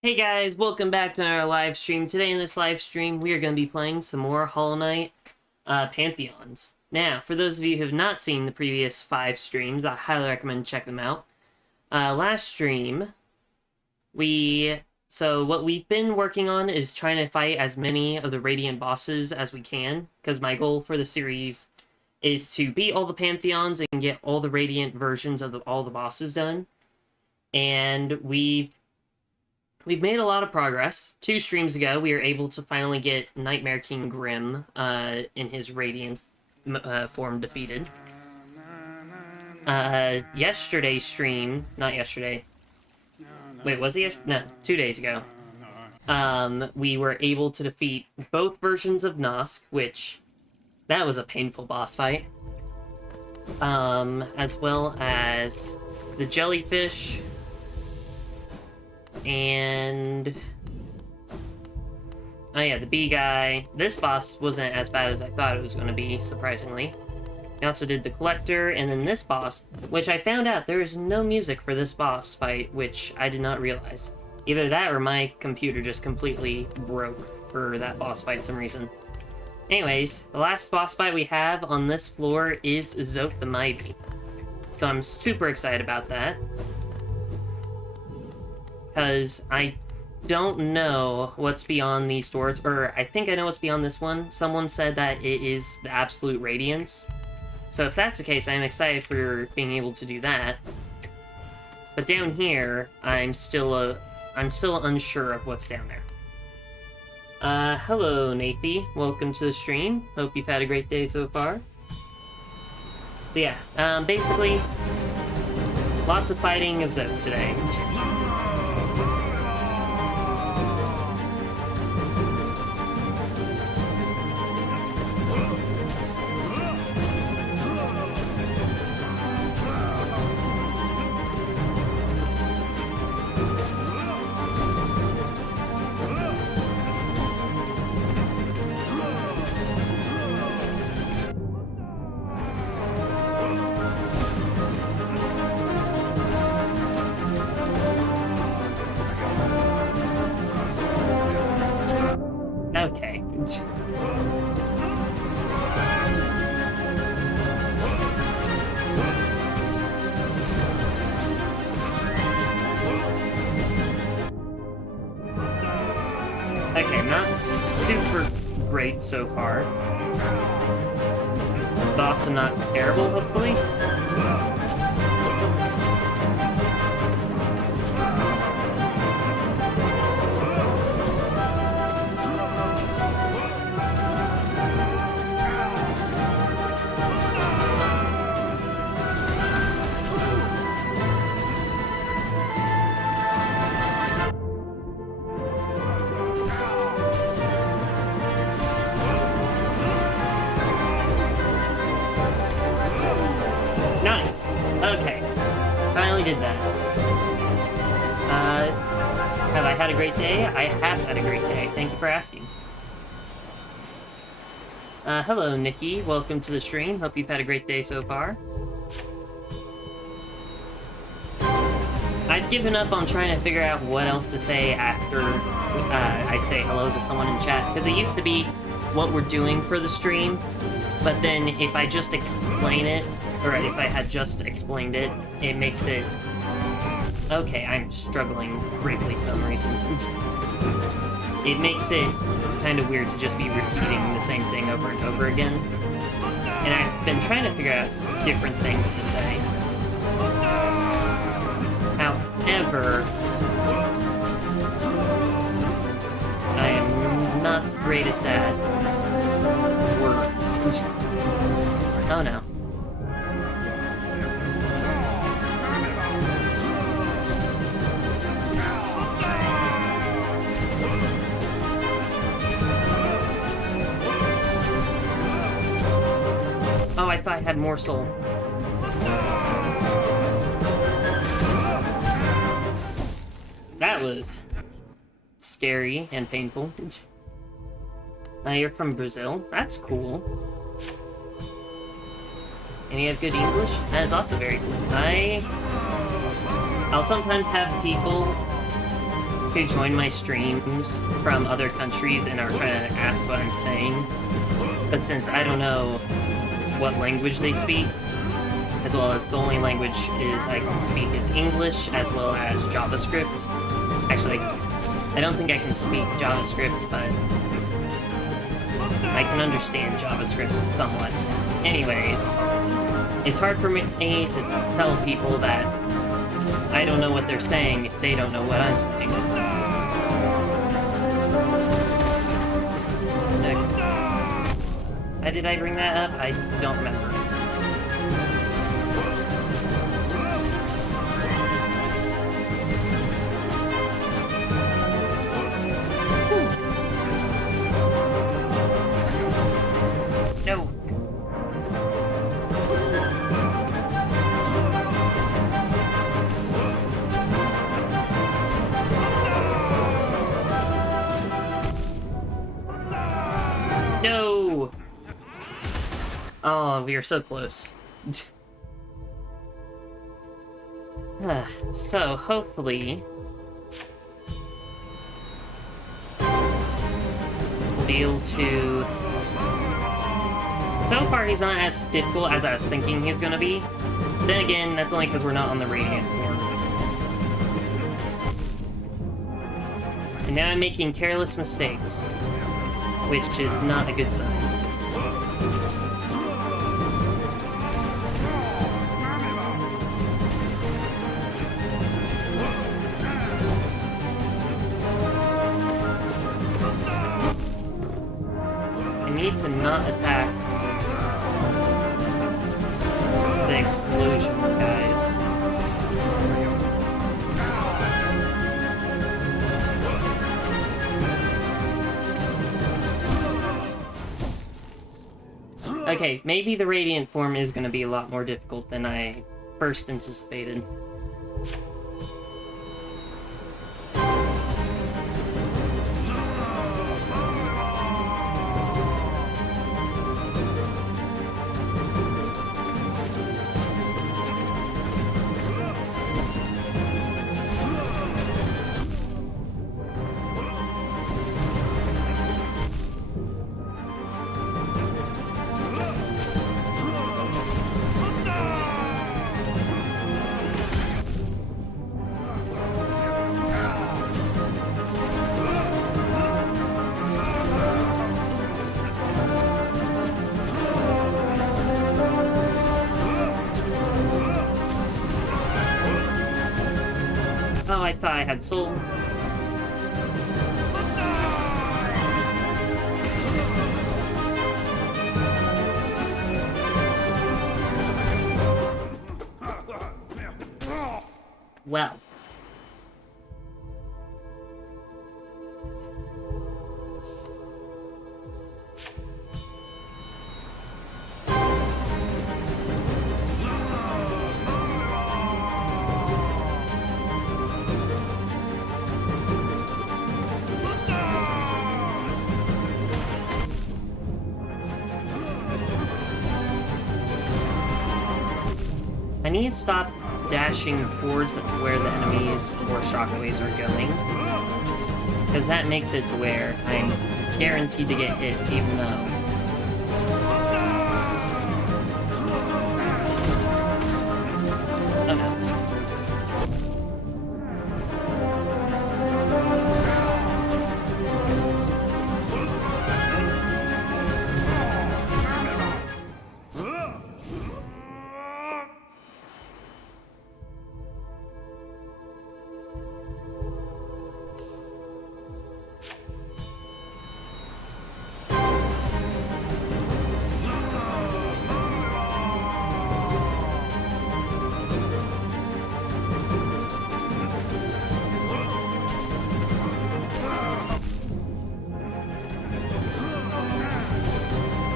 Hey guys, welcome back to our live stream. Today in this live stream, we are going to be playing some more Hollow Knight Pantheons. Now, for those of you who have not seen the previous 5 streams, I highly recommend check them out. Last stream, what we've been working on is trying to fight as many of the Radiant bosses as we can, because my goal for the series is to beat all the Pantheons and get all the Radiant versions of all the bosses done. And we've made a lot of progress. 2 streams ago, we were able to finally get Nightmare King Grimm in his Radiant form defeated. Yesterday's stream, not yesterday. Wait, was it yesterday? No, 2 days ago. We were able to defeat both versions of Nosk, which that was a painful boss fight. As well as the jellyfish. And oh yeah, the bee guy. This boss wasn't as bad as I thought it was going to be, surprisingly. I also did the collector, and then this boss, which I found out there is no music for this boss fight, which I did not realize. Either that or my computer just completely broke for that boss fight some reason. Anyways, the last boss fight we have on this floor is Zote the Mighty. So I'm super excited about that. Because I don't know what's beyond these doors, or I think I know what's beyond this one. Someone said that it is the absolute radiance. So if that's the case, I'm excited for being able to do that. But down here, I'm still unsure of what's down there. Hello, Nathy. Welcome to the stream. Hope you've had a great day so far. So yeah, basically, lots of fighting of Zote today. Okay. Okay, not super great so far. But also not terrible, hopefully. Nice. Okay. Finally did that. Have I had a great day? I have had a great day. Thank you for asking. Hello, Nikki. Welcome to the stream. Hope you've had a great day so far. I've given up on trying to figure out what else to say after I say hello to someone in chat, because it used to be what we're doing for the stream, but then if I just explain it, or if I had just explained it, it makes it... Okay, I'm struggling greatly for some reason. It makes it kind of weird to just be repeating the same thing over and over again. And I've been trying to figure out different things to say. However, I am not the greatest at words. Oh no. Oh, I thought I had more soul. That was scary and painful. You're from Brazil? That's cool. And you have good English? That is also very cool. I'll sometimes have people who join my streams from other countries and are trying to ask what I'm saying. But since I don't know what language they speak, as well as the only language I can speak is English, as well as JavaScript. Actually, I don't think I can speak JavaScript, but I can understand JavaScript somewhat. Anyways, it's hard for me to tell people that I don't know what they're saying if they don't know what I'm saying. Why did I bring that up? I don't remember. No. No. Oh, we are so close. So, hopefully, we'll be able to... So far, he's not as difficult as I was thinking he's gonna be. Then again, that's only because we're not on the Radiant form. And now I'm making careless mistakes, which is not a good sign. I need to not attack the explosion guys. Okay, maybe the Radiant form is going to be a lot more difficult than I first anticipated. Oh, I thought I had soul. Well. I need to stop dashing towards where the enemies or shockwaves are going, because that makes it to where I'm guaranteed to get hit even though... Oh no.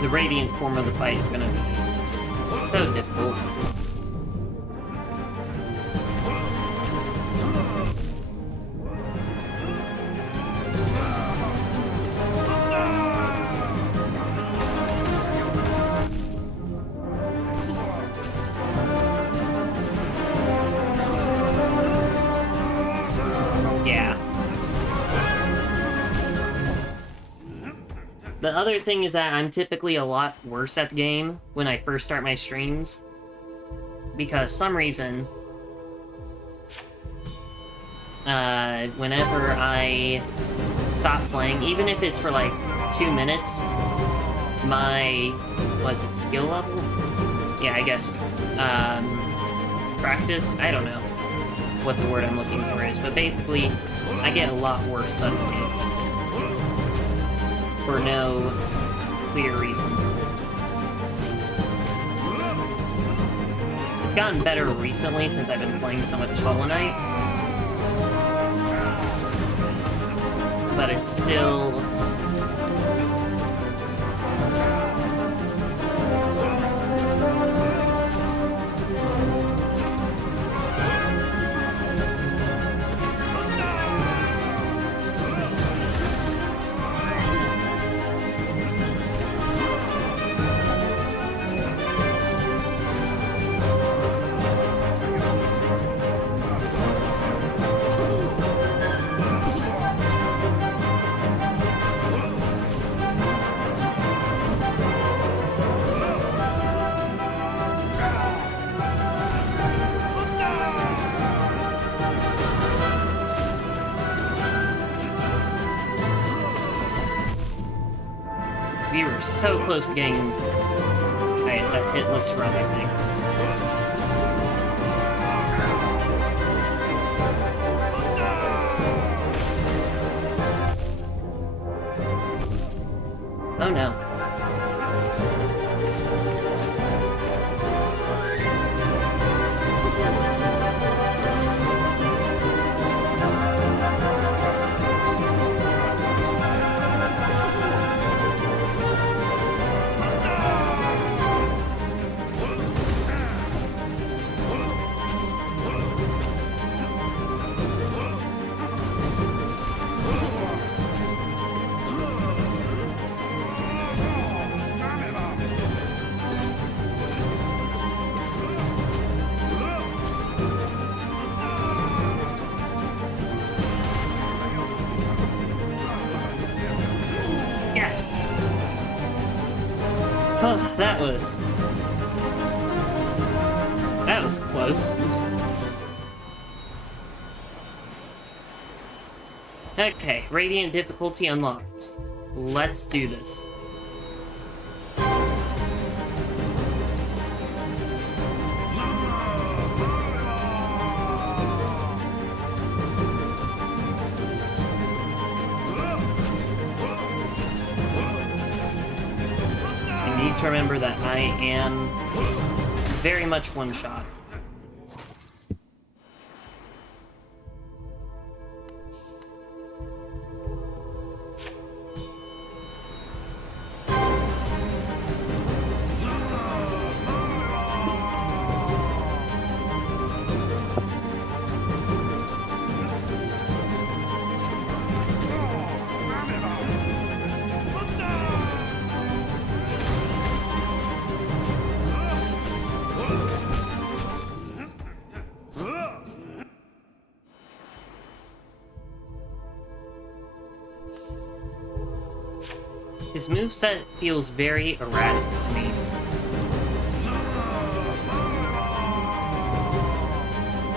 The Radiant form of the fight is gonna be so difficult. Yeah. The other thing is that I'm typically a lot worse at the game when I first start my streams. Because some reason, whenever I stop playing, even if it's for like 2 minutes, my, was it skill level? Yeah, I guess, practice? I don't know what the word I'm looking for is, but basically, I get a lot worse suddenly. For no clear reason. It's gotten better recently since I've been playing so much Hollow Knight. But it's still... We were so close to getting that hit list run, I think. Oh no. Yes! Oh, that was close. Okay, Radiant difficulty unlocked. Let's do this. I need to remember that I am very much one-shot. His moveset feels very erratic to me.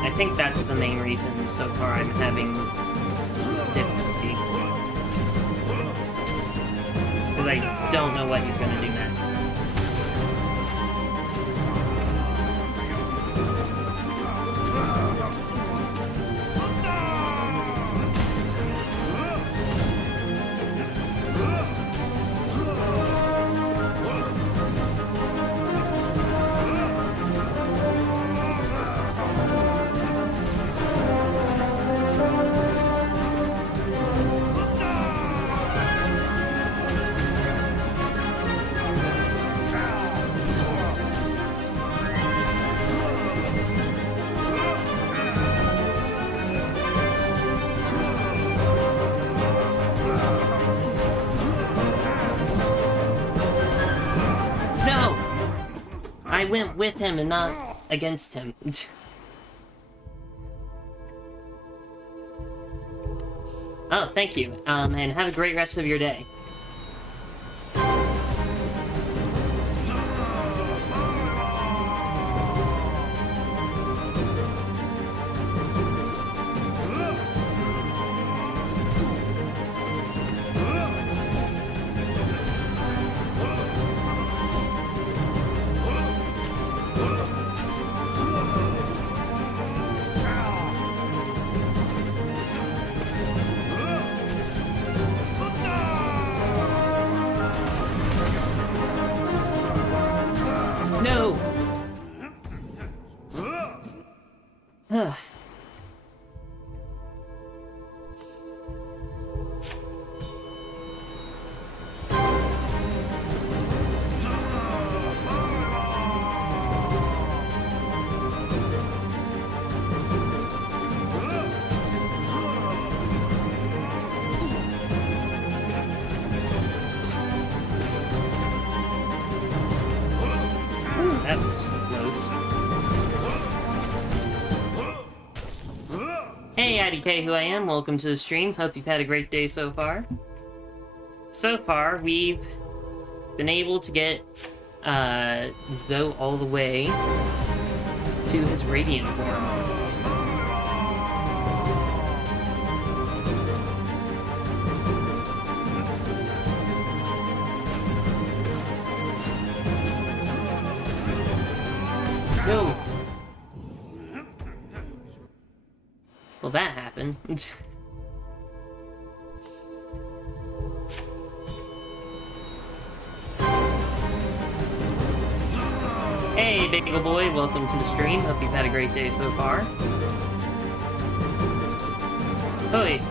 I think that's the main reason so far I'm having difficulty. Because I don't know what he's gonna do next. I went with him and not against him. Oh, thank you. And have a great rest of your day. That was close. Hey, IDK, who I am. Welcome to the stream. Hope you've had a great day so far. So far, we've been able to get Zoe all the way to his Radiant form. Go! Well, that happened. Hey, Bagel Boy, welcome to the stream. Hope you've had a great day so far. Hoi!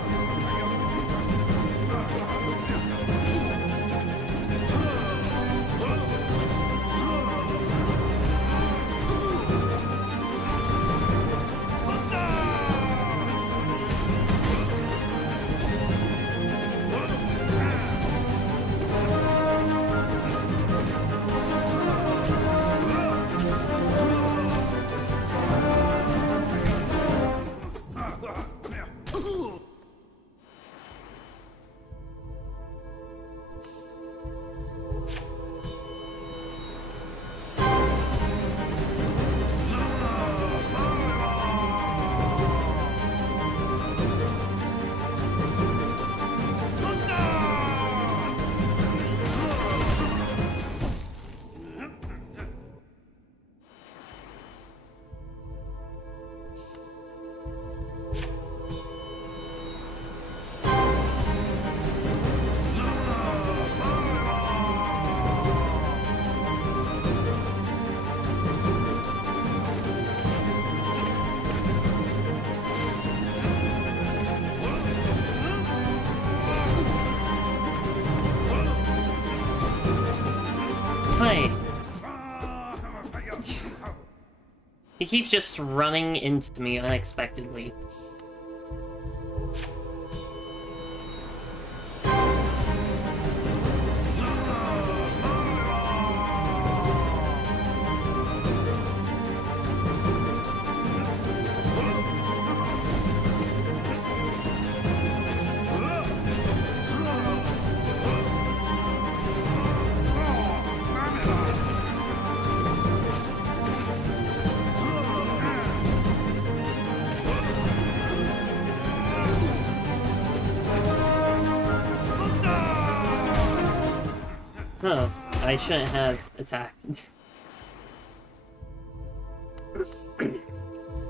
He keeps just running into me unexpectedly. Oh, I shouldn't have attacked.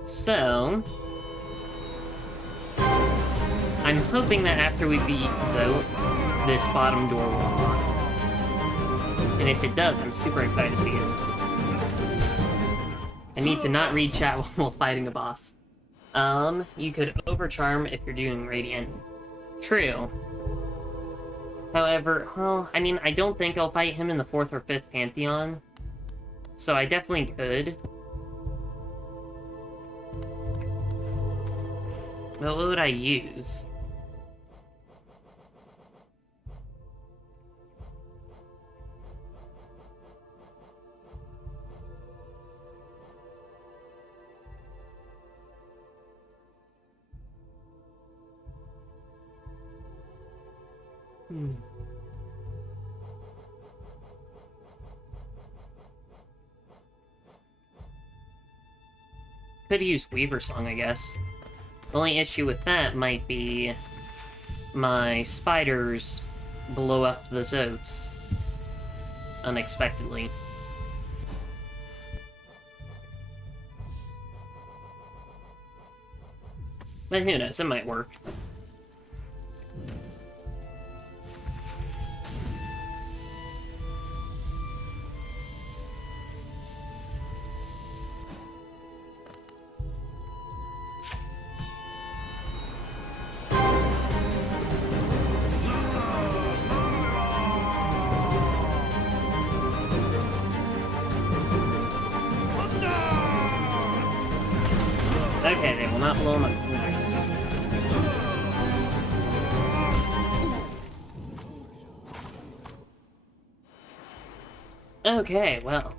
So, I'm hoping that after we beat Zoe, this bottom door will unlock. And if it does, I'm super excited to see it. I need to not read chat while fighting a boss. You could overcharm if you're doing Radiant. True. However, well, I mean, I don't think I'll fight him in the 4th or 5th Pantheon. So I definitely could. But what would I use? Could use Weaver Song, I guess. The only issue with that might be my spiders blow up the Zotes unexpectedly. But who knows, it might work. Okay, they will not blow them up. Nice. Okay, well.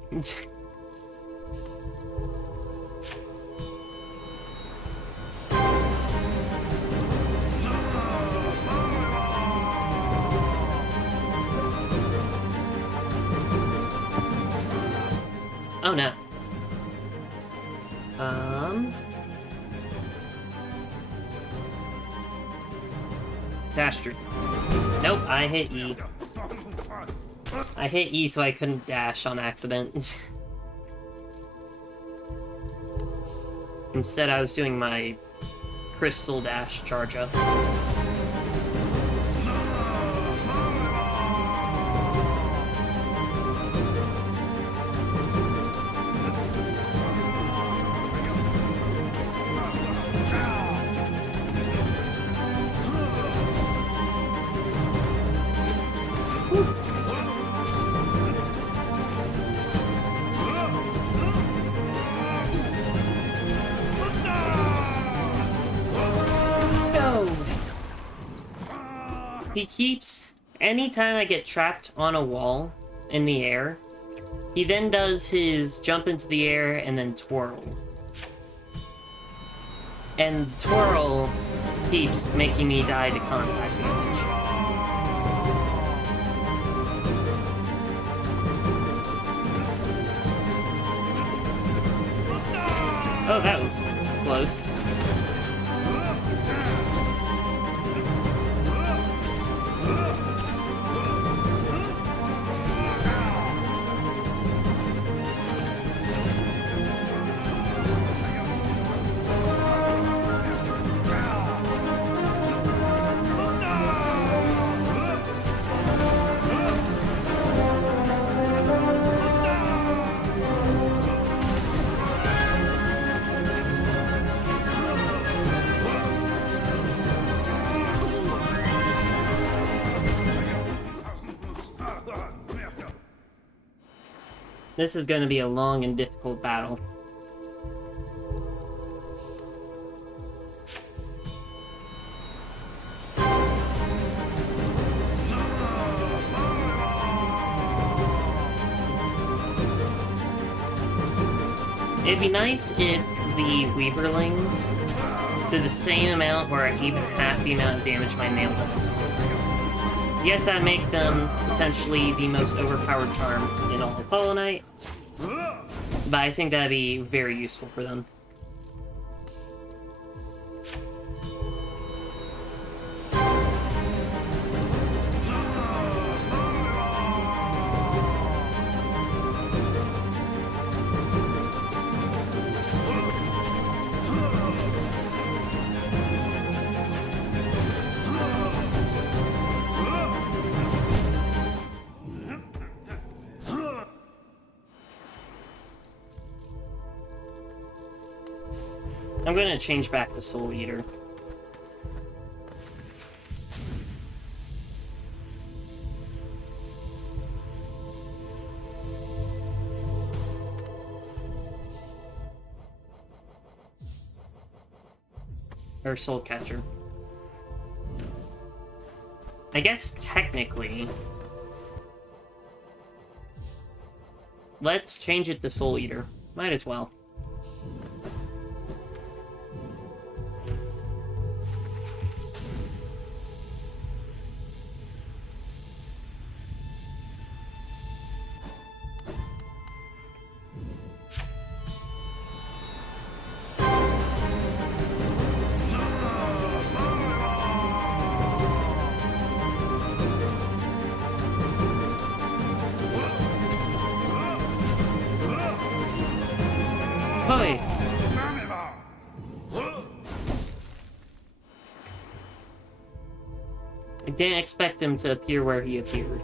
Oh no. Dash through. Nope, I hit E. I hit E so I couldn't dash on accident. Instead, I was doing my crystal dash charge up. He keeps... Anytime I get trapped on a wall in the air, he then does his jump into the air and then twirl. And twirl keeps making me die to contact damage. Oh, that was close. This is going to be a long and difficult battle. It'd be nice if the Weaverlings did the same amount or even half the amount of damage my nail does. Yes, that make them potentially the most overpowered charm in all of Hollow Knight, but I think that'd be very useful for them. I'm going to change back to Soul Eater. Or Soul Catcher. I guess technically... Let's change it to Soul Eater. Might as well. Holy! I didn't expect him to appear where he appeared.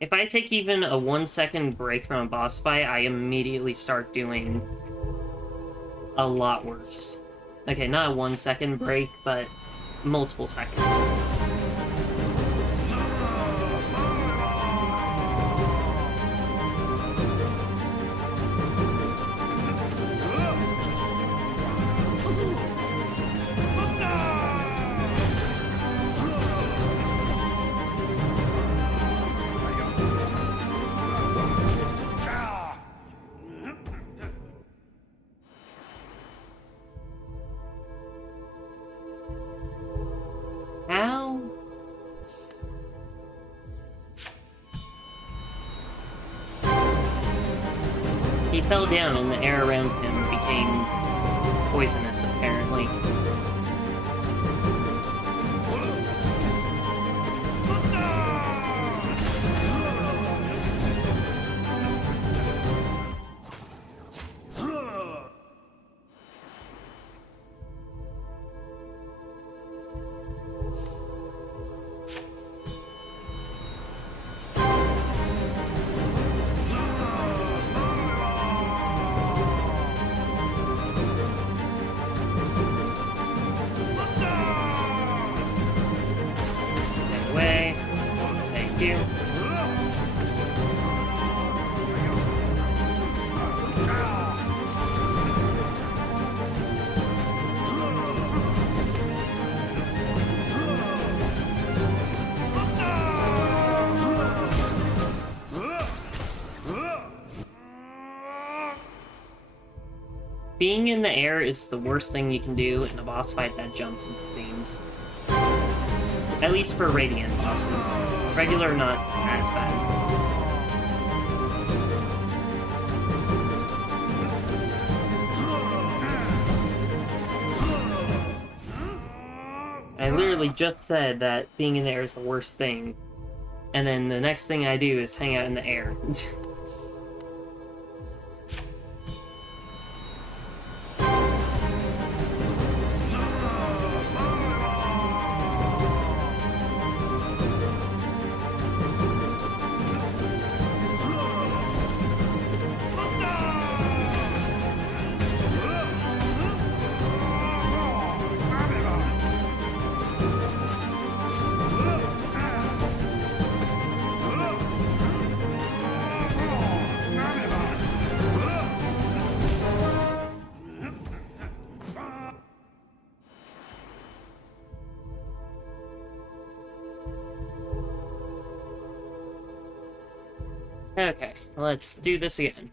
If I take even a 1-second break from a boss fight, I immediately start doing a lot worse. Okay, not a 1-second break, but multiple seconds. He fell down and the air around him became poisonous, apparently. Being in the air is the worst thing you can do in a boss fight that jumps, it seems. At least for Radiant bosses. Regular, not as bad. I literally just said that being in the air is the worst thing, and then the next thing I do is hang out in the air. Okay, let's do this again.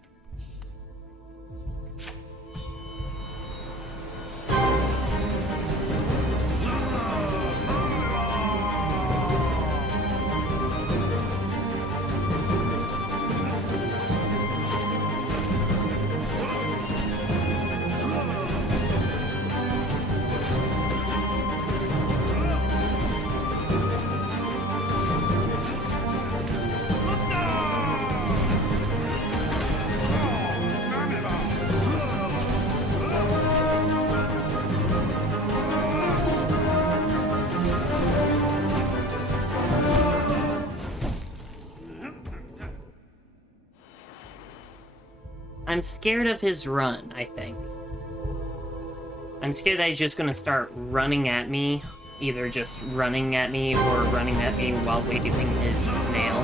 I'm scared of his run, I think. I'm scared that he's just gonna start running at me, either just running at me or running at me while waving his nail.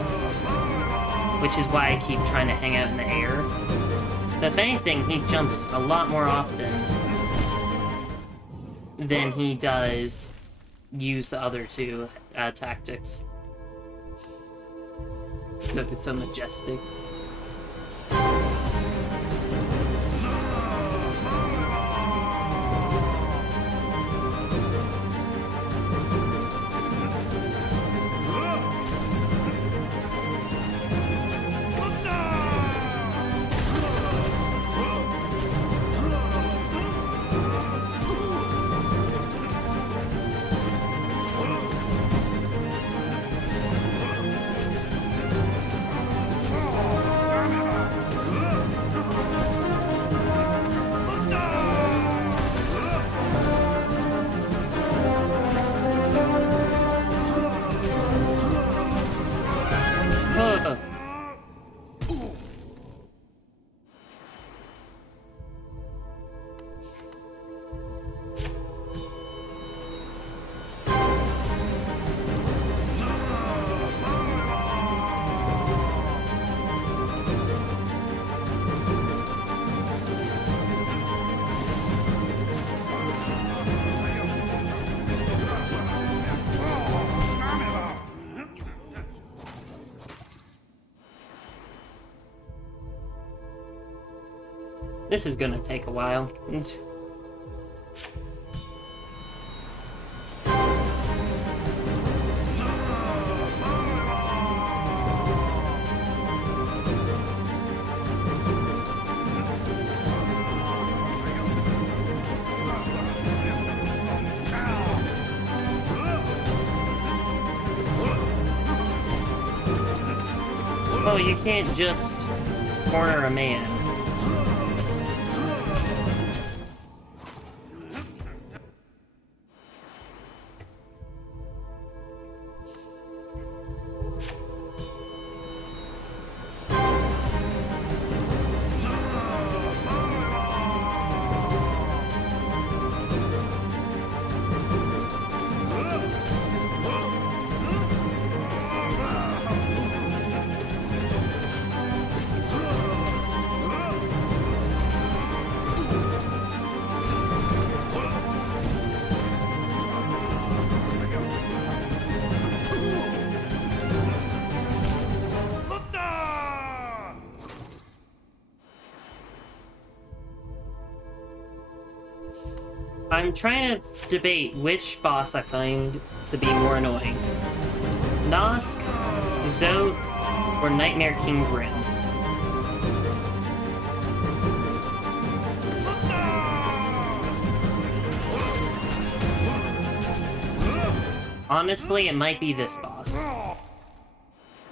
Which is why I keep trying to hang out in the air. So if anything, he jumps a lot more often than he does use the other two tactics. So it's so majestic. This is gonna take a while. Oh, you can't just corner a man. I'm trying to debate which boss I find to be more annoying. Nosk, Zot, or Nightmare King Grim. Honestly, it might be this boss.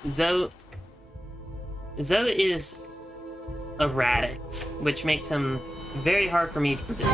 Zot is erratic, which makes him very hard for me to predict.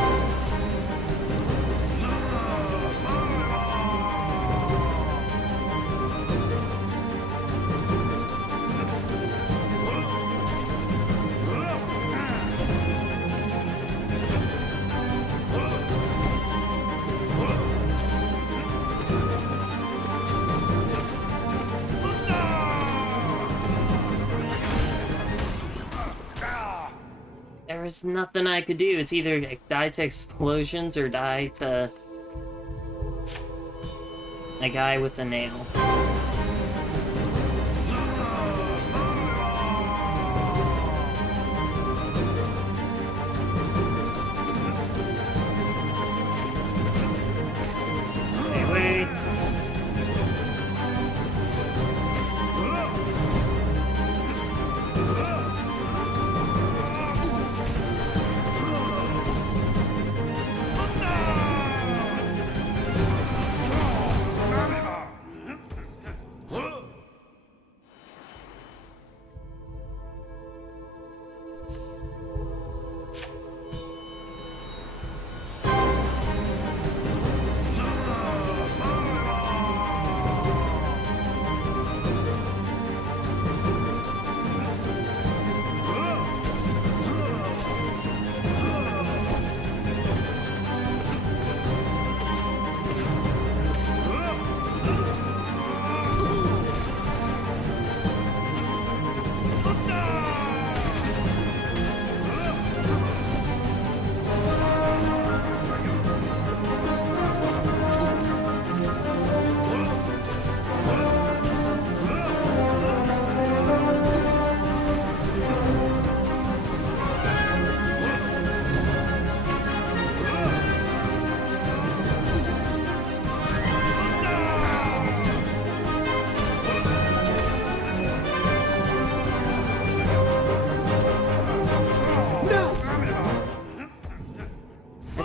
There's nothing I could do. It's either die to explosions or die to a guy with a nail. Anyway.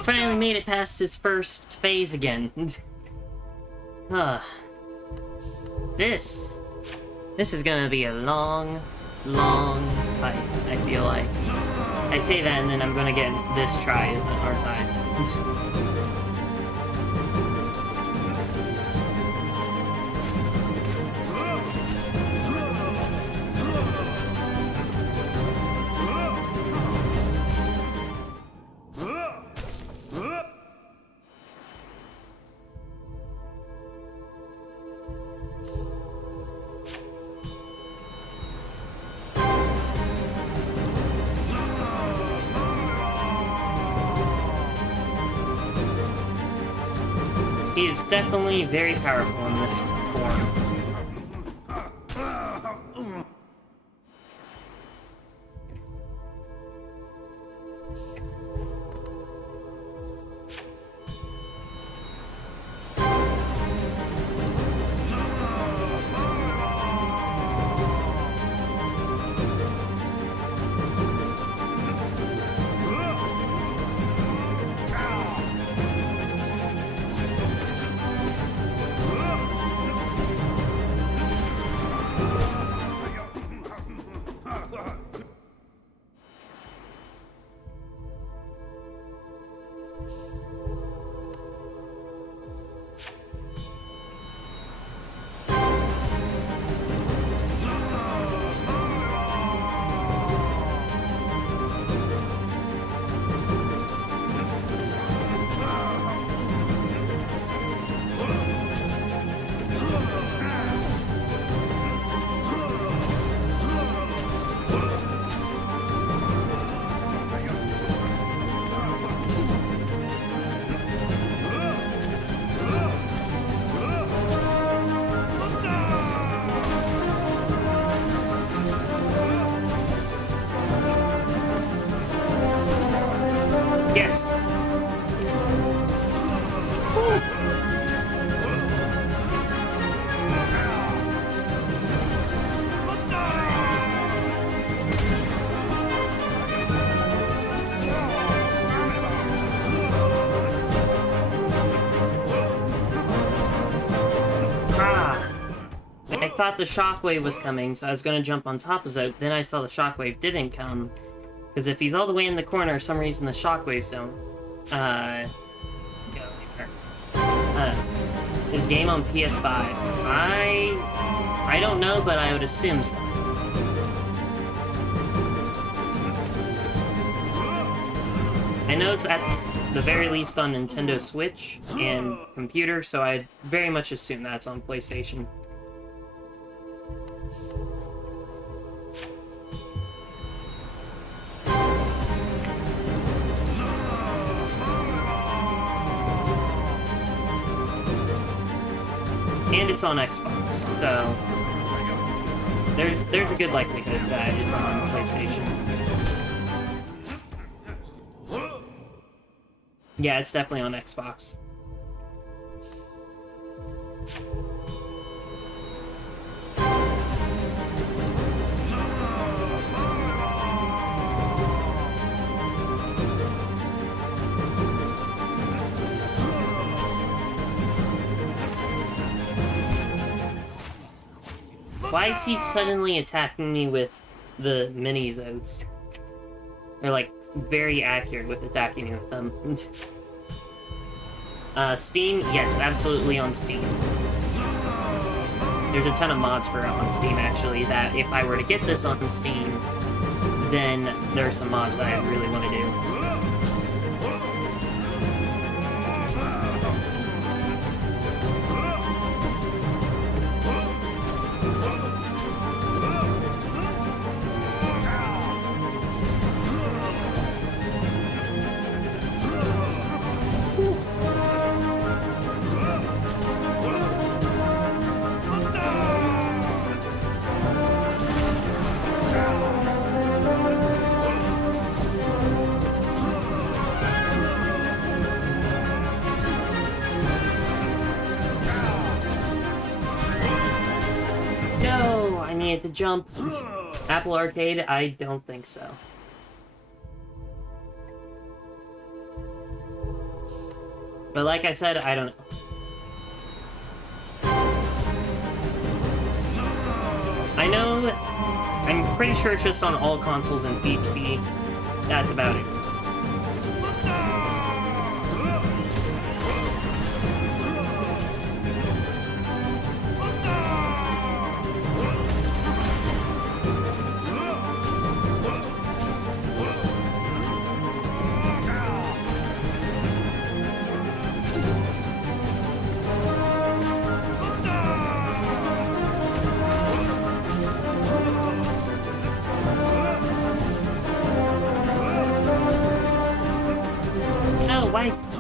Finally made it past his first phase again. This is gonna be a long fight, I feel like. I say that and then I'm gonna get this try our time. He is definitely very powerful in this form. I thought the shockwave was coming, so I was gonna jump on top of Zote. Then I saw the shockwave didn't come. Because if he's all the way in the corner, for some reason the shockwaves don't, go anywhere. Is game on PS5? I don't know, but I would assume so. I know it's at the very least on Nintendo Switch and computer, so I'd very much assume that's on PlayStation. And it's on Xbox, so there's a good likelihood that it's on PlayStation. Yeah, it's definitely on Xbox. Why is he suddenly attacking me with the mini Zotes? They're like very accurate with attacking me with them. Steam? Yes, absolutely on Steam. There's a ton of mods for it on Steam, actually, that if I were to get this on Steam, then there are some mods that I really want to do. To jump. Apple Arcade? I don't think so. But like I said, I don't know. I know, I'm pretty sure it's just on all consoles and PC. That's about it.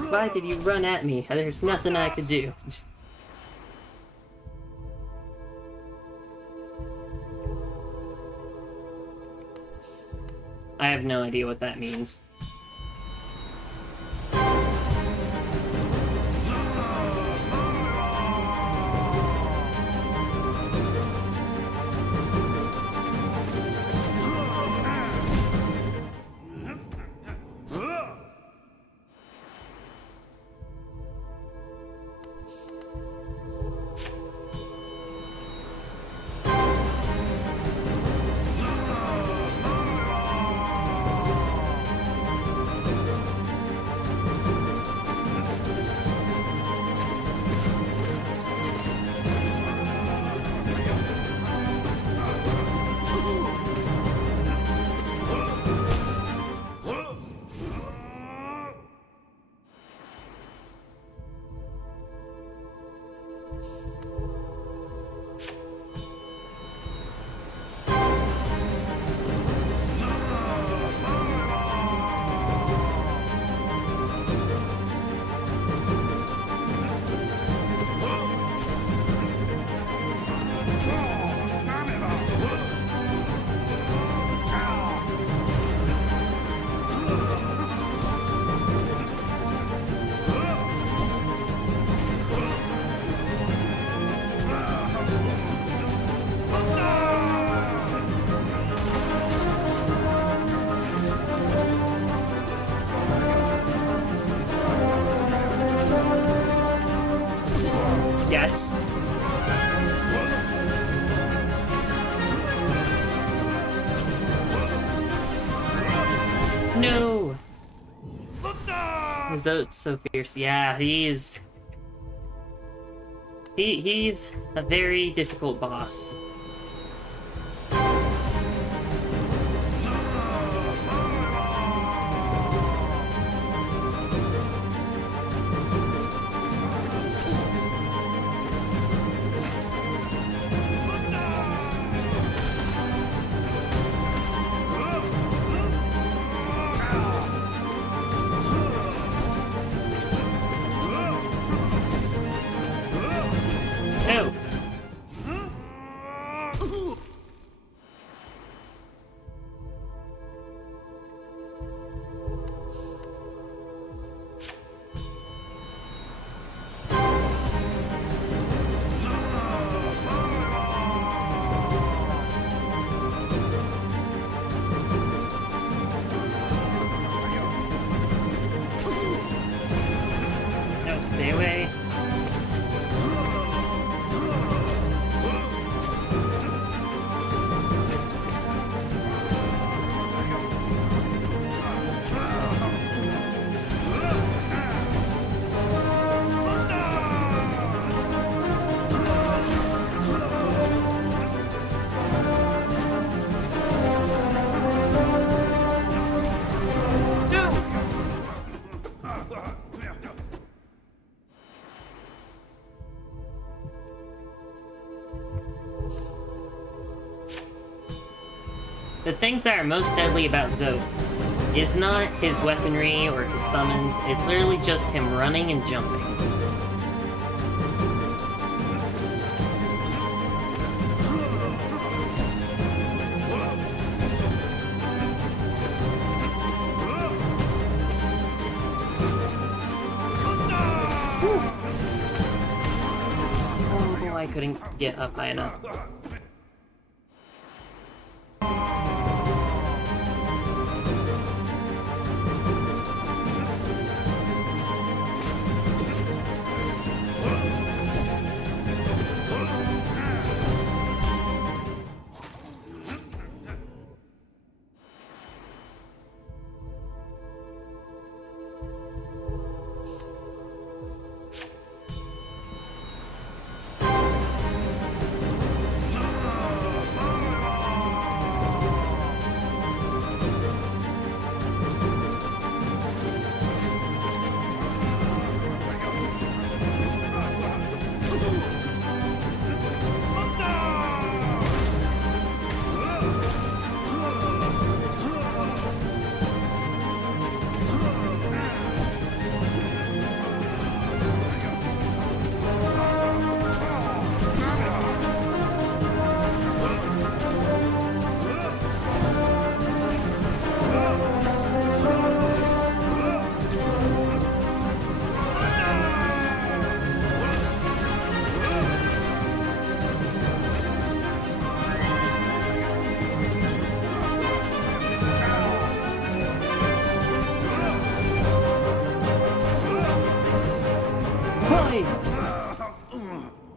Why did you run at me? There's nothing I could do. I have no idea what that means. Yes. No! Zote's so fierce. Yeah, he's a very difficult boss. No! No, stay away. The things that are most deadly about Zote is not his weaponry or his summons, it's literally just him running and jumping. Oh, I couldn't get up high enough.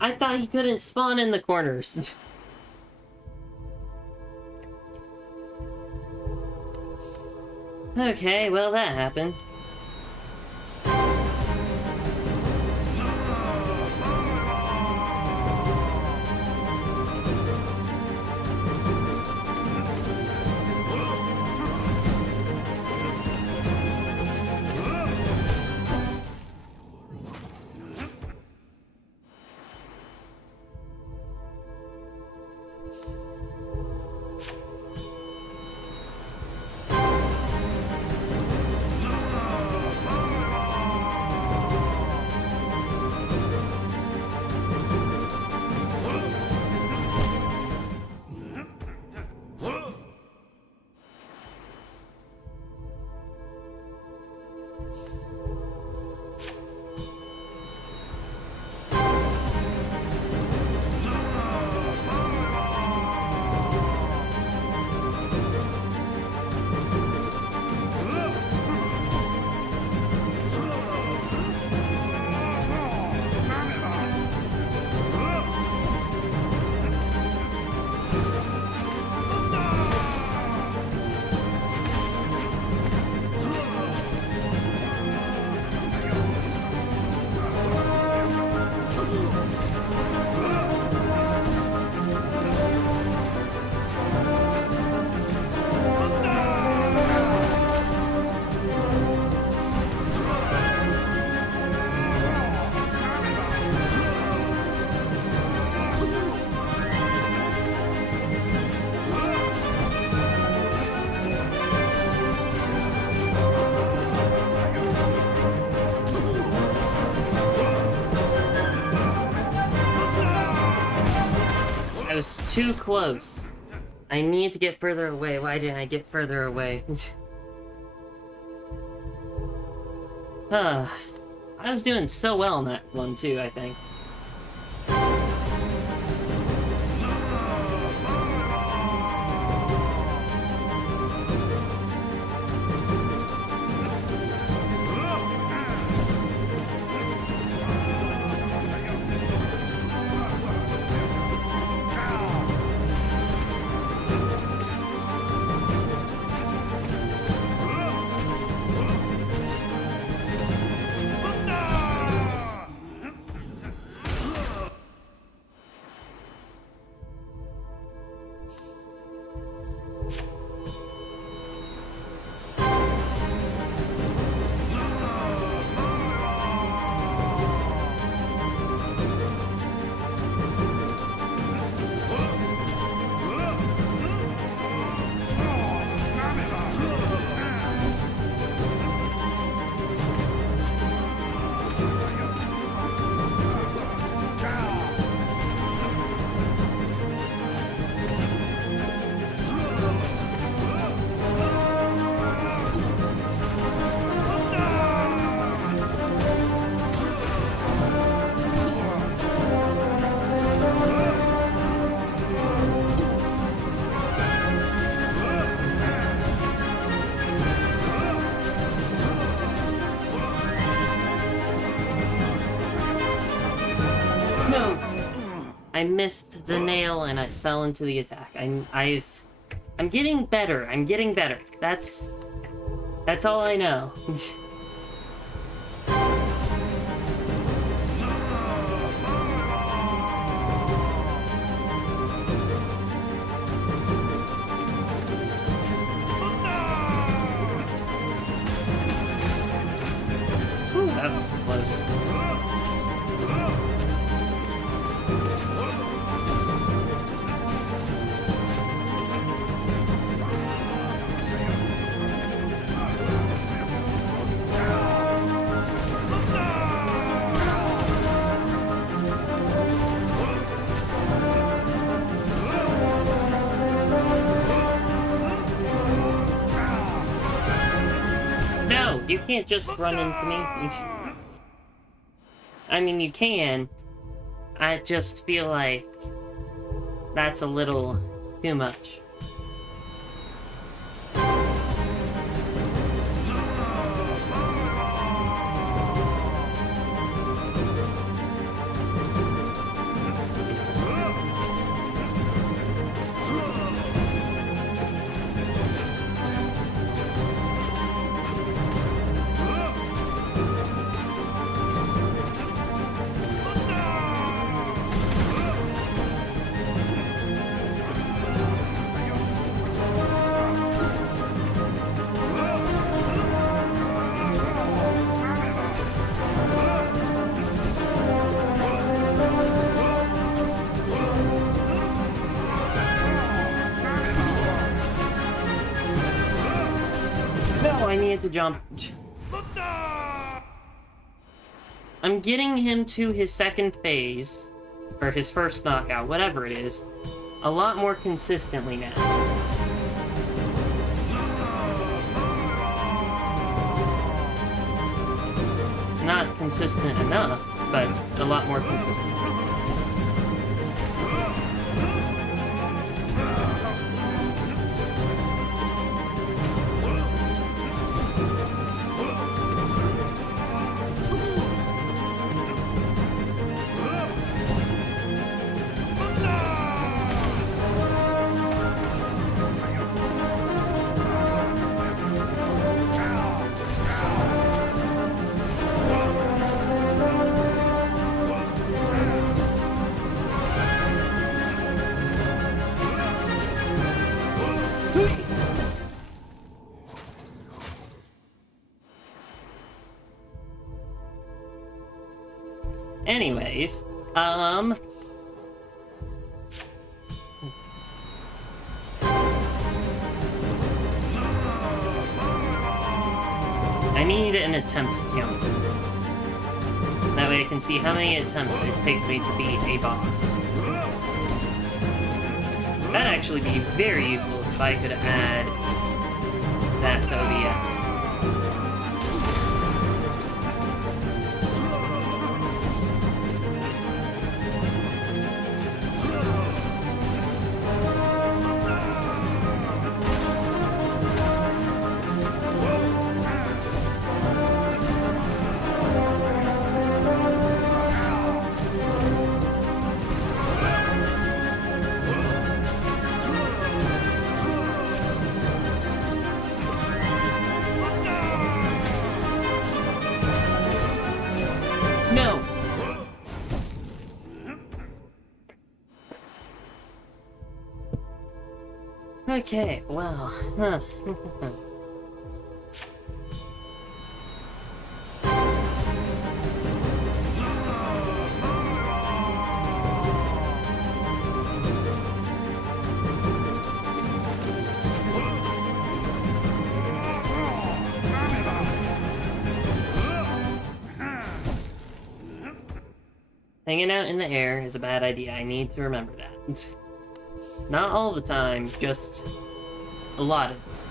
I thought he couldn't spawn in the corners. Okay, well that happened. was too close. I need to get further away. Why didn't I get further away? I was doing so well in that one too, I think. I missed the nail and I fell into the attack. I'm getting better. I'm getting better. That's all I know. Ooh, that was close. No, you can't just run into me. I mean, you can. I just feel like that's a little too much. I needed to jump. I'm getting him to his second phase, or his first knockout, whatever it is, a lot more consistently now. Not consistent enough, but a lot more consistent. Anyways, I need an attempts count. That way I can see how many attempts it takes me to beat a boss. That'd actually be very useful if I could add that to OBS. No! Okay, well... Hanging out in the air is a bad idea. I need to remember that. Not all the time, just a lot of the time.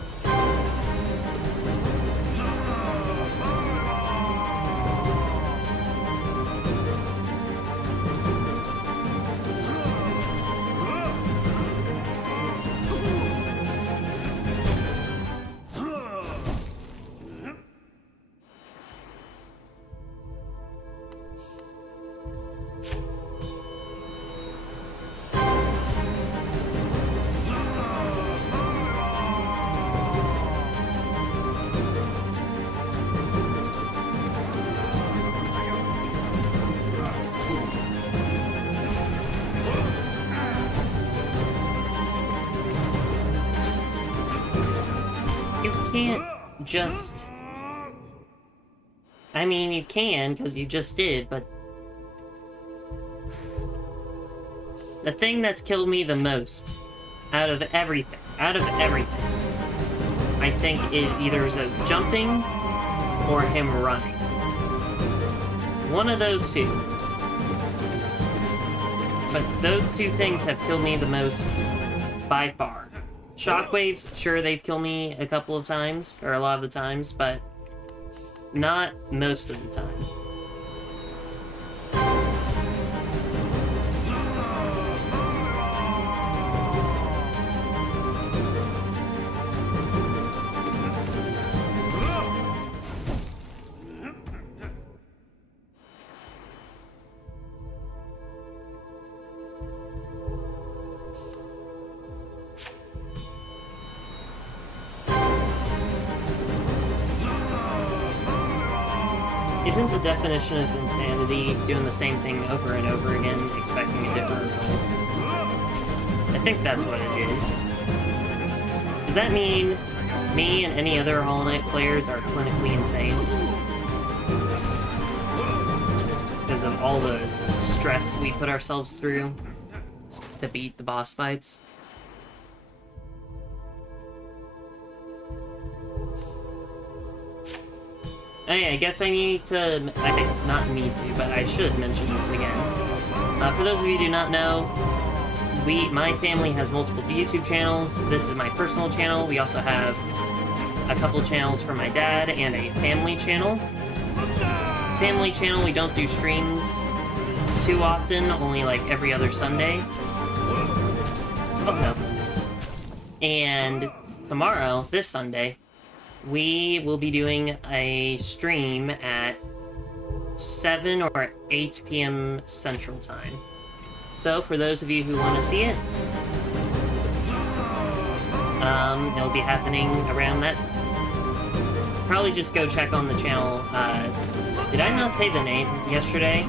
You can't just... I mean, you can, because you just did, but... The thing that's killed me the most, out of everything, I think is either jumping or him running. One of those two. But those two things have killed me the most by far. Shockwaves, sure, they've killed me a couple of times, or a lot of the times, but not most of the time. Isn't the definition of insanity doing the same thing over and over again, expecting a different result? I think that's what it is. Does that mean me and any other Hollow Knight players are clinically insane? Because of all the stress we put ourselves through to beat the boss fights? Oh yeah, I guess I need to, not need to, but I should mention this again. For those of you who do not know, my family has multiple YouTube channels. This is my personal channel. We also have a couple channels for my dad and a family channel. Family channel, we don't do streams too often, only like every other Sunday. Oh no. And tomorrow, this Sunday, we will be doing a stream at 7 or 8 p.m. Central Time. So, for those of you who want to see it, it'll be happening around that time. Probably just go check on the channel. Did I not say the name yesterday?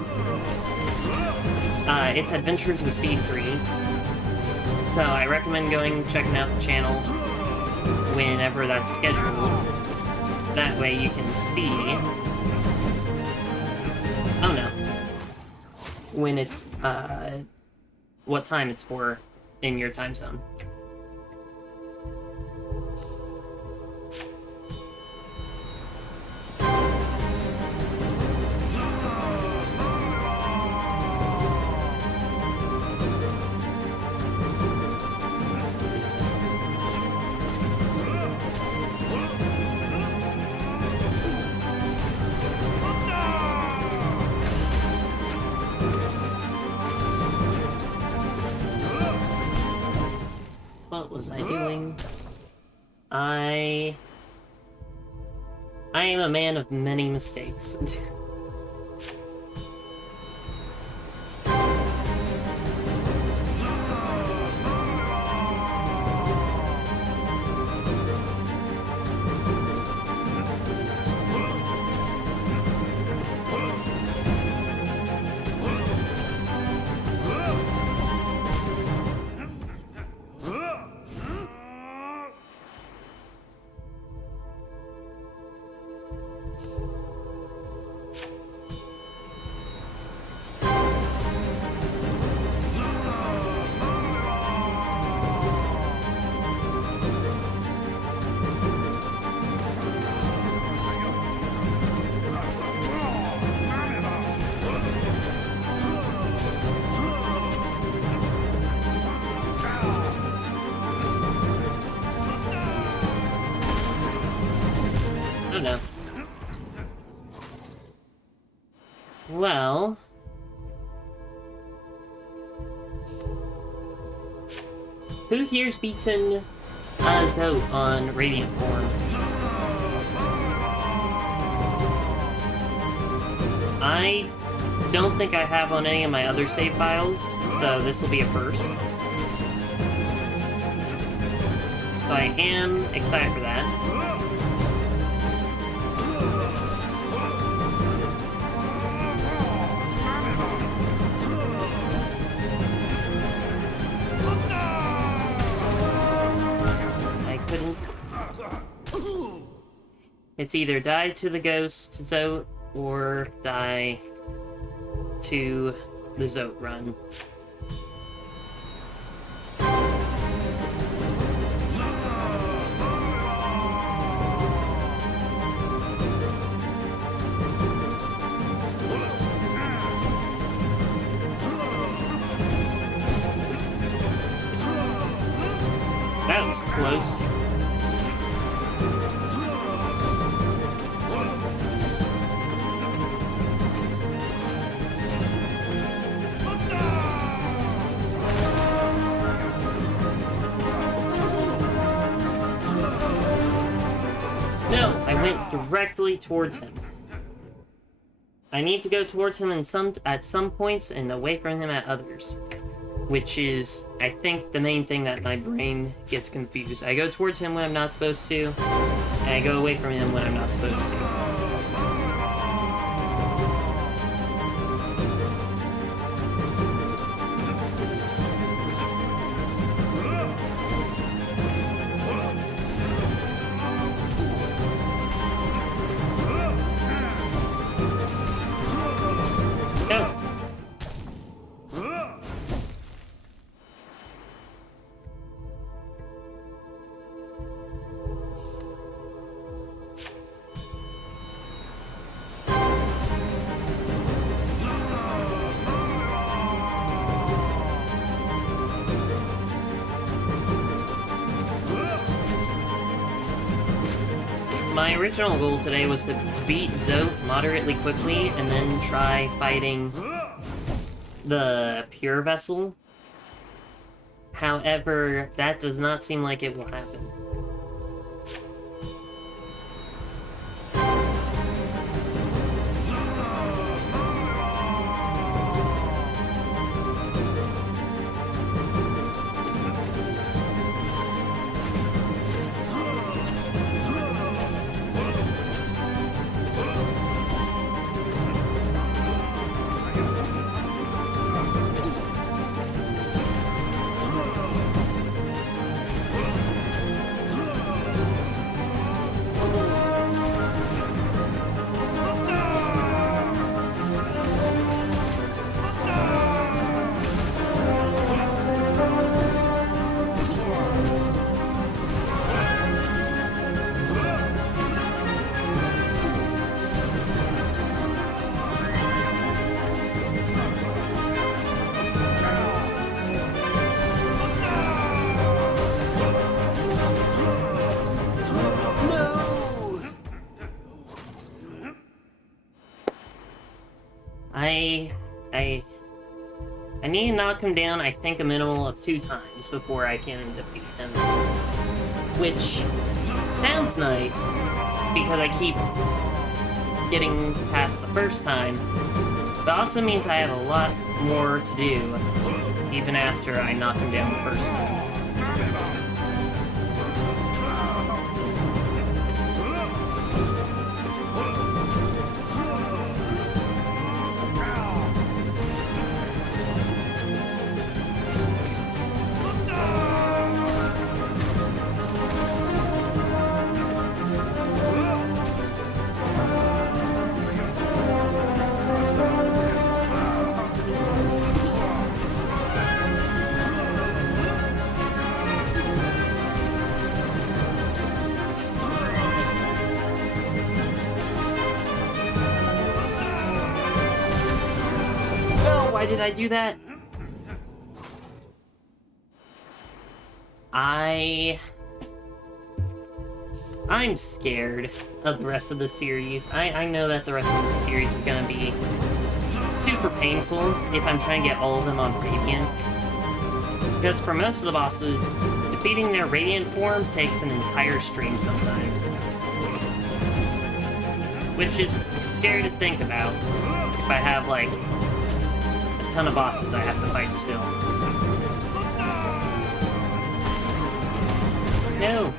It's Adventures with Seed Free. So, I recommend going checking out the channel whenever that's scheduled. That way you can see... Oh no. When it's, what time it's for in your time zone. was I doing? I am a man of many mistakes. Oh no. Well... who here's beaten Zoe on Radiant form? I don't think I have on any of my other save files, so this will be a first. So I am excited for that. It's either die to the ghost Zote or die to the Zote run. That was close. Directly towards him. I need to go towards him at some points and away from him at others, which is, I think, the main thing that my brain gets confused. I go towards him when I'm not supposed to, and I go away from him when I'm not supposed to. My original goal today was to beat Zote moderately quickly and then try fighting the Pure Vessel. However, that does not seem like it will happen. I need to knock him down, I think, a minimal of 2 times before I can defeat him. Which sounds nice, because I keep getting past the first time, but also means I have a lot more to do, even after I knock him down the first time. Why did I do that? I'm scared of the rest of the series. I know that the rest of the series is gonna be super painful if I'm trying to get all of them on Radiant. Because for most of the bosses, defeating their Radiant form takes an entire stream sometimes. Which is scary to think about if I have, like, a ton of bosses I have to fight still. No!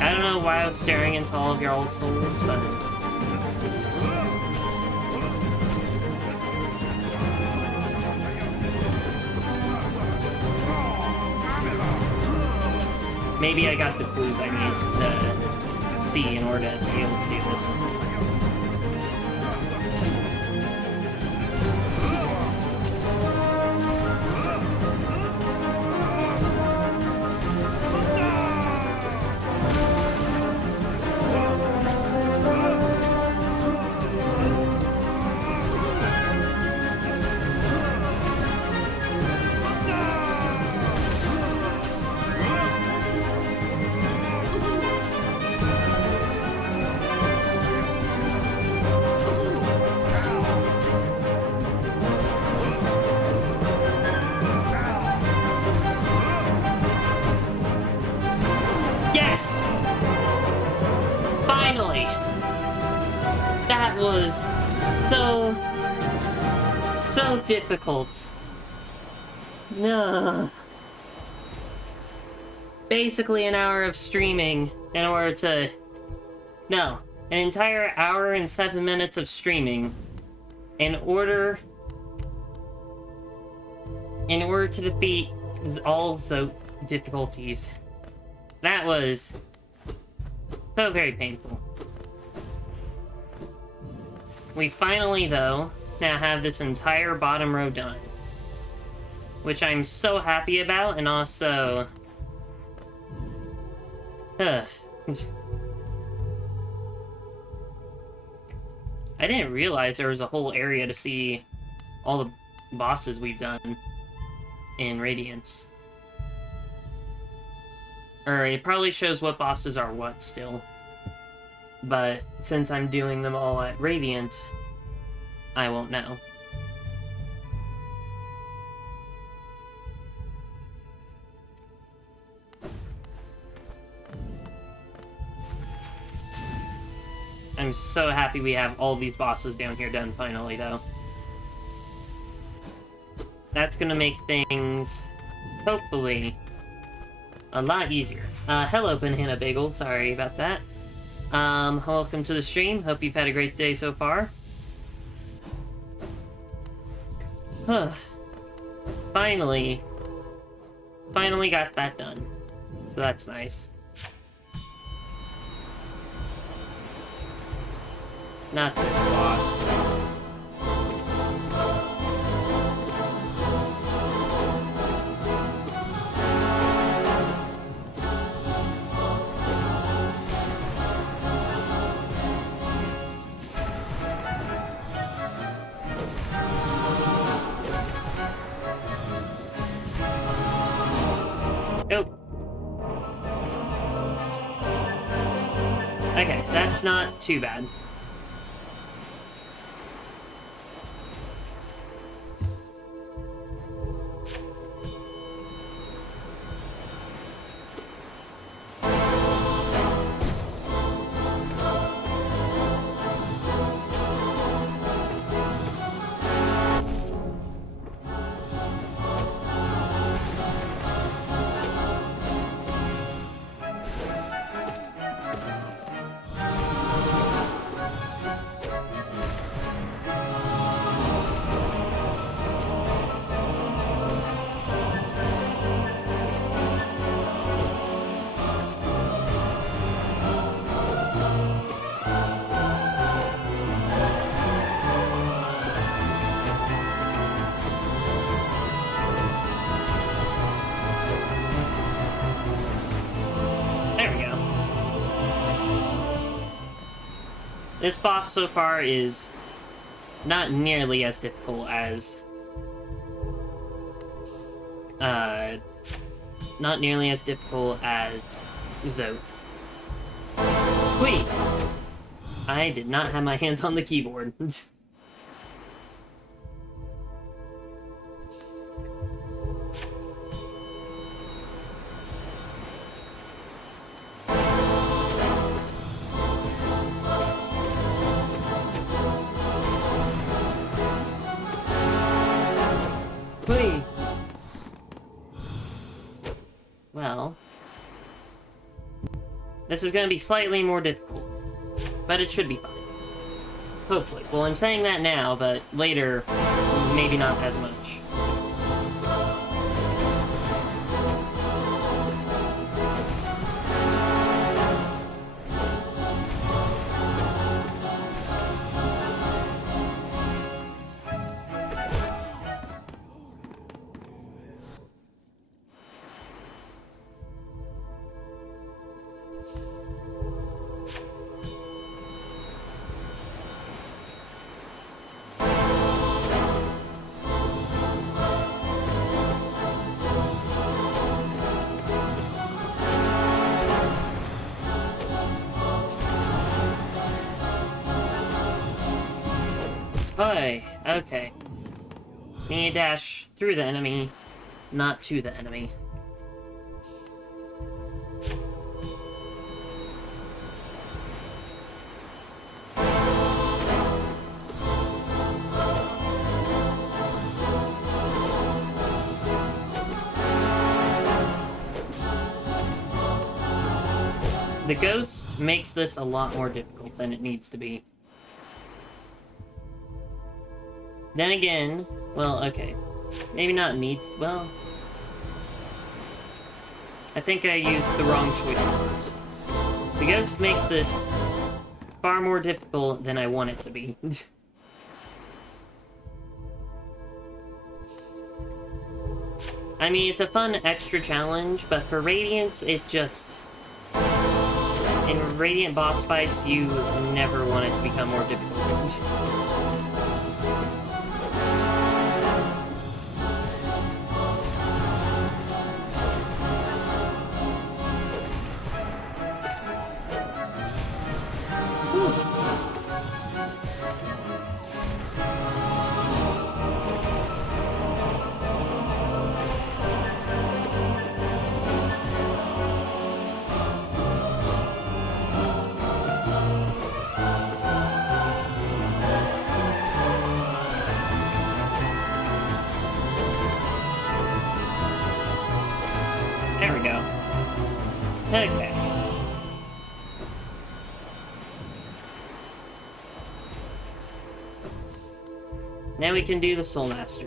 I don't know why I was staring into all of your old souls, but... maybe I got the clues I need to see in order to be able to do this. Finally! That was so difficult. No. Basically an hour of streaming in order to... No, an entire hour and 7 minutes of streaming in order to defeat all the difficulties. That was so very painful. We finally, though, now have this entire bottom row done, which I'm so happy about, and also... I didn't realize there was a whole area to see all the bosses we've done in Radiance. Or it probably shows what bosses are what still. But since I'm doing them all at Radiant, I won't know. I'm so happy we have all these bosses down here done finally, though. That's gonna make things, hopefully, a lot easier. Hello, Banana Bagel. Sorry about that. Welcome to the stream. Hope you've had a great day so far. Finally got that done. So that's nice. Not this boss. Go. Okay, that's not too bad. This boss so far is not nearly as difficult as... not nearly as difficult as Zote. Wait! I did not have my hands on the keyboard. Well, this is going to be slightly more difficult, but it should be fine. Hopefully. Well, I'm saying that now, but later, maybe not as much. Okay. You need to dash through the enemy, not to the enemy. The ghost makes this a lot more difficult than it needs to be. Then again, well, okay. Maybe not needs, well... I think I used the wrong choice of words. The ghost makes this far more difficult than I want it to be. I mean, it's a fun extra challenge, but for Radiance, it just... In Radiant boss fights, you never want it to become more difficult. There we go. Okay. Now we can do the Soul Master.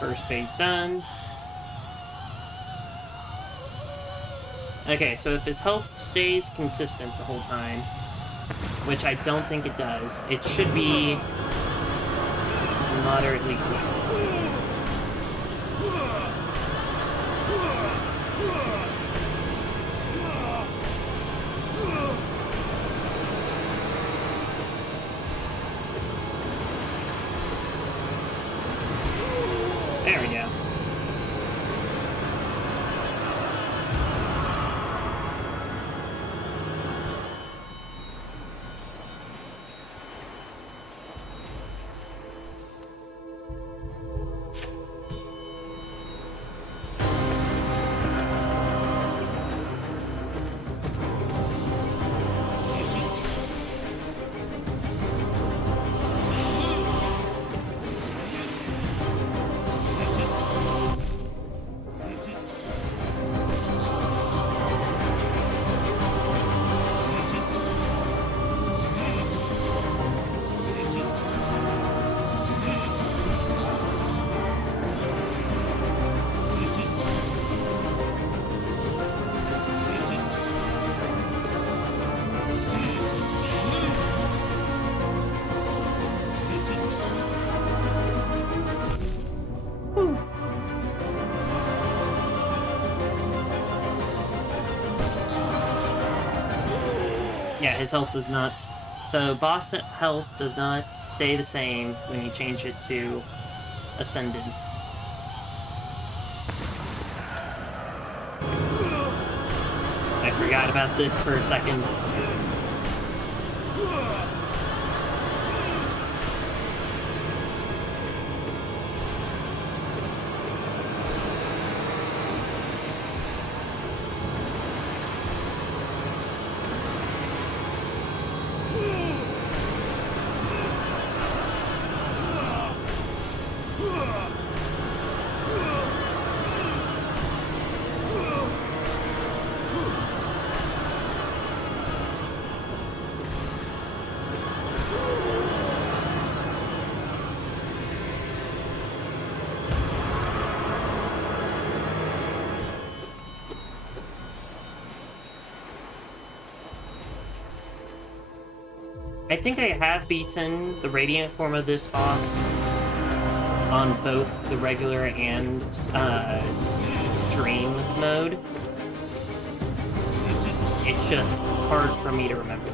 First phase done. Okay, so if his health stays consistent the whole time, which I don't think it does. It should be moderately quick. There we go. Yeah, his health does not... So, boss health does not stay the same when you change it to Ascended. I forgot about this for a second. I think I have beaten the Radiant form of this boss on both the regular and Dream mode. It's just hard for me to remember.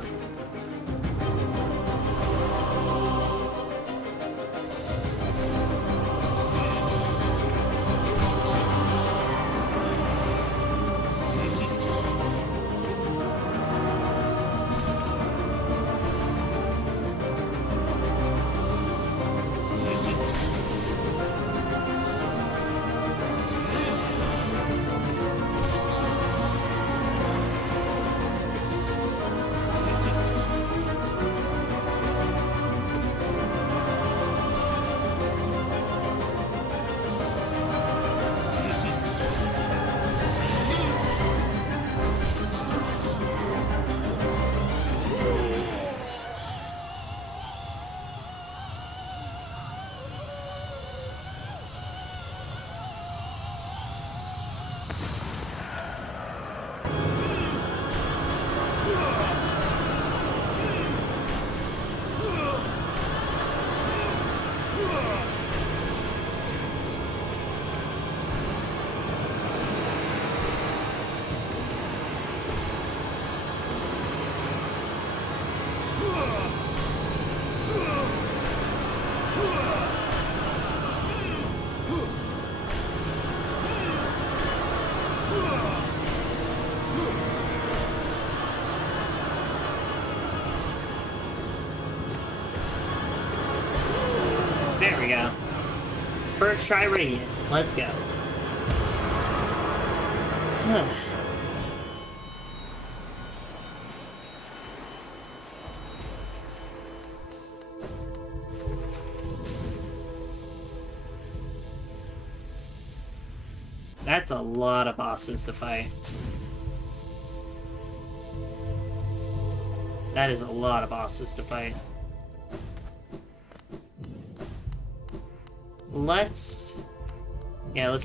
There we go. First try Radiant. Let's go. That's a lot of bosses to fight. That is a lot of bosses to fight. Let's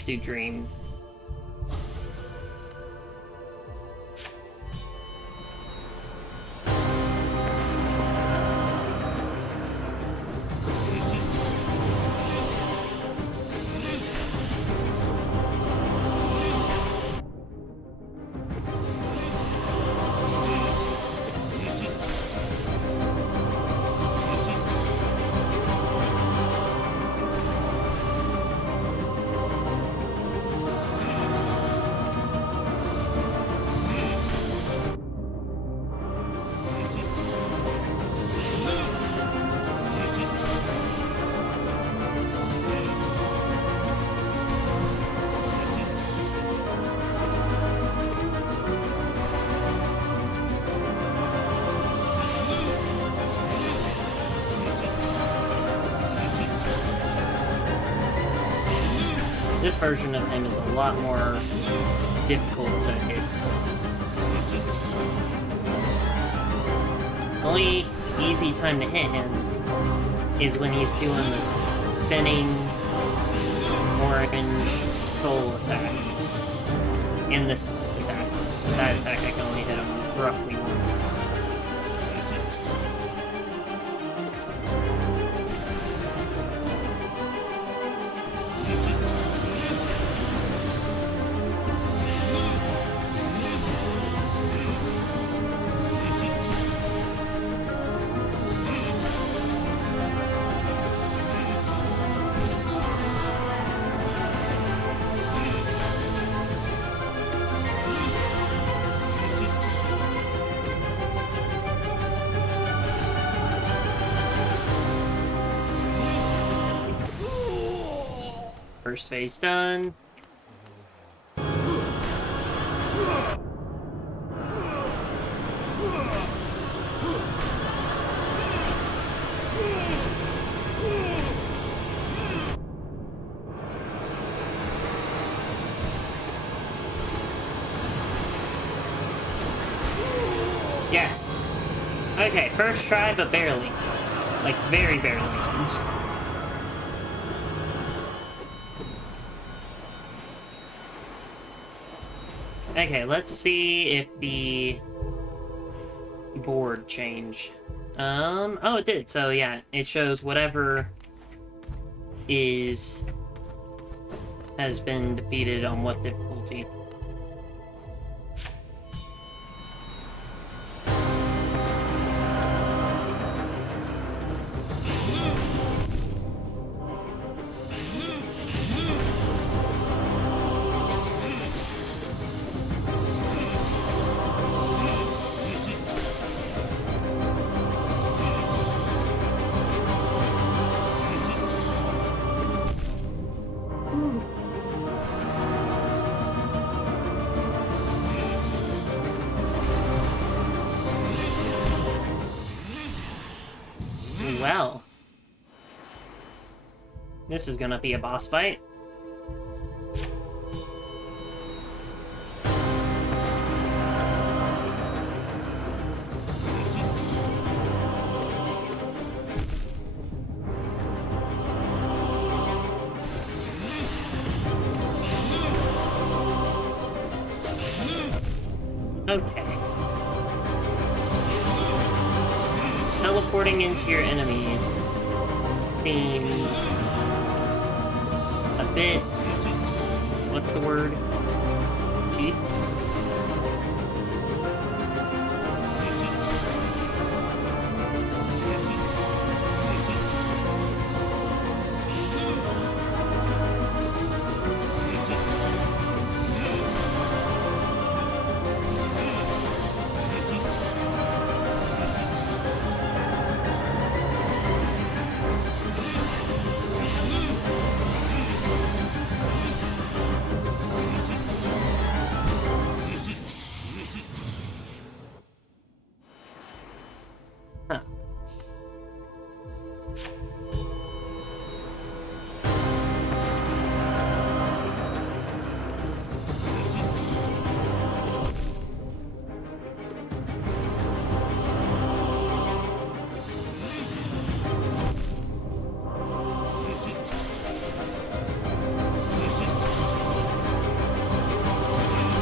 do Dream. This version of him is a lot more difficult to hit. The only easy time to hit him is when he's doing this spinning orange soul attack. In this attack. That attack I can only hit him roughly once. First phase done. Yes. Okay, first try, but barely. Like, very barely. Okay, let's see if the board changed. Oh, it did. So, yeah, it shows whatever has been defeated on what difficulty. Well, this is gonna be a boss fight. Okay. Teleporting into your enemies seems a bit... what's the word? Cheap? Huh.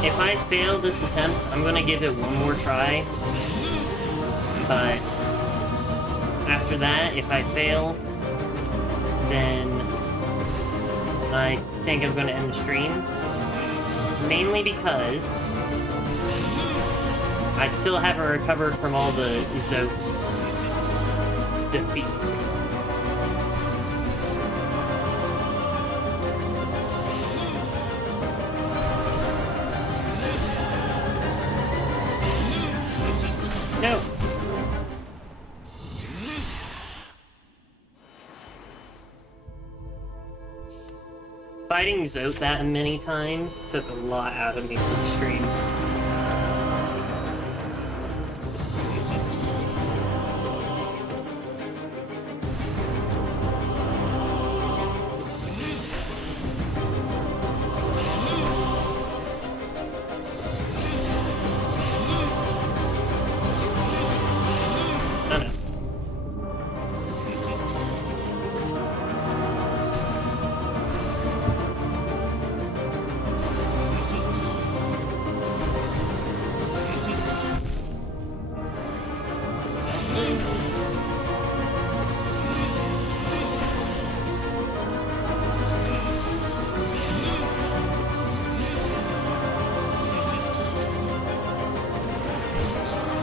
If I fail this attempt, I'm gonna give it one more try. But after that, if I fail, then I think I'm gonna end the stream. Mainly because I still haven't recovered from all the Zote defeats. No. Fighting Zote that many times took a lot out of me for the stream.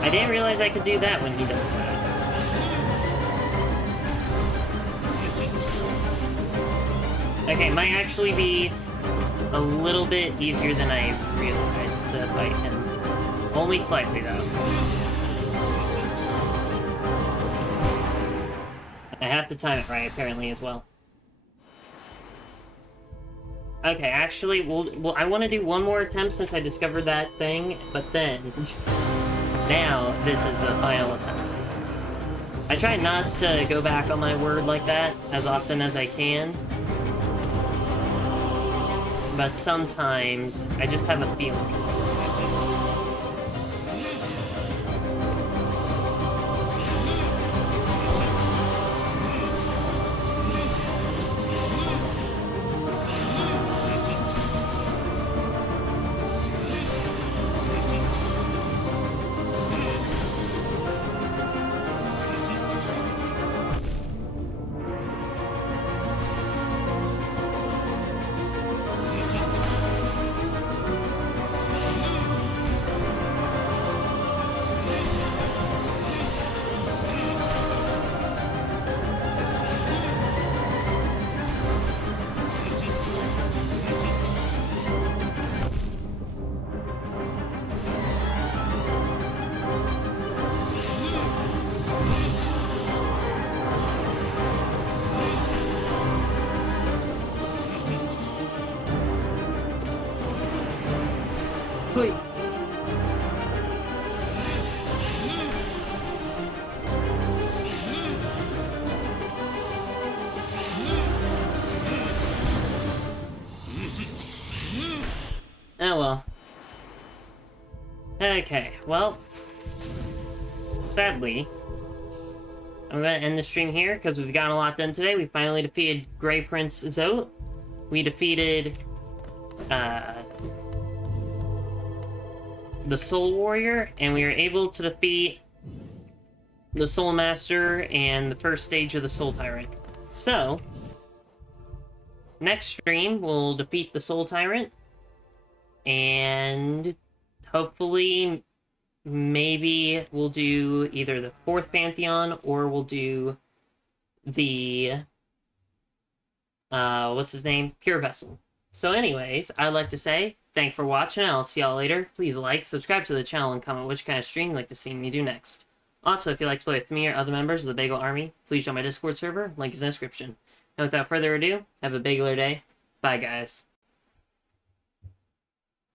I didn't realize I could do that when he does that. Okay, it might actually be a little bit easier than I realized to fight him. Only slightly, though. I have to time it right, apparently, as well. Okay, actually, well, I want to do one more attempt since I discovered that thing, but then... now, this is the final attempt. I try not to go back on my word like that as often as I can. But sometimes, I just have a feeling. Wait. Oh well. Okay, well, sadly, I'm going to end the stream here because we've gotten a lot done today. We finally defeated Grey Prince Zote. We defeated the Soul Warrior, and we were able to defeat the Soul Master and the first stage of the Soul Tyrant. So, next stream, we'll defeat the Soul Tyrant, and hopefully, maybe we'll do either the 4th Pantheon, or we'll do the, what's his name? Pure Vessel. So anyways, I'd like to say, thanks for watching, I'll see y'all later. Please like, subscribe to the channel, and comment which kind of stream you'd like to see me do next. Also, if you'd like to play with me or other members of the Bagel Army, please join my Discord server, link is in the description. And without further ado, have a bageler day. Bye, guys.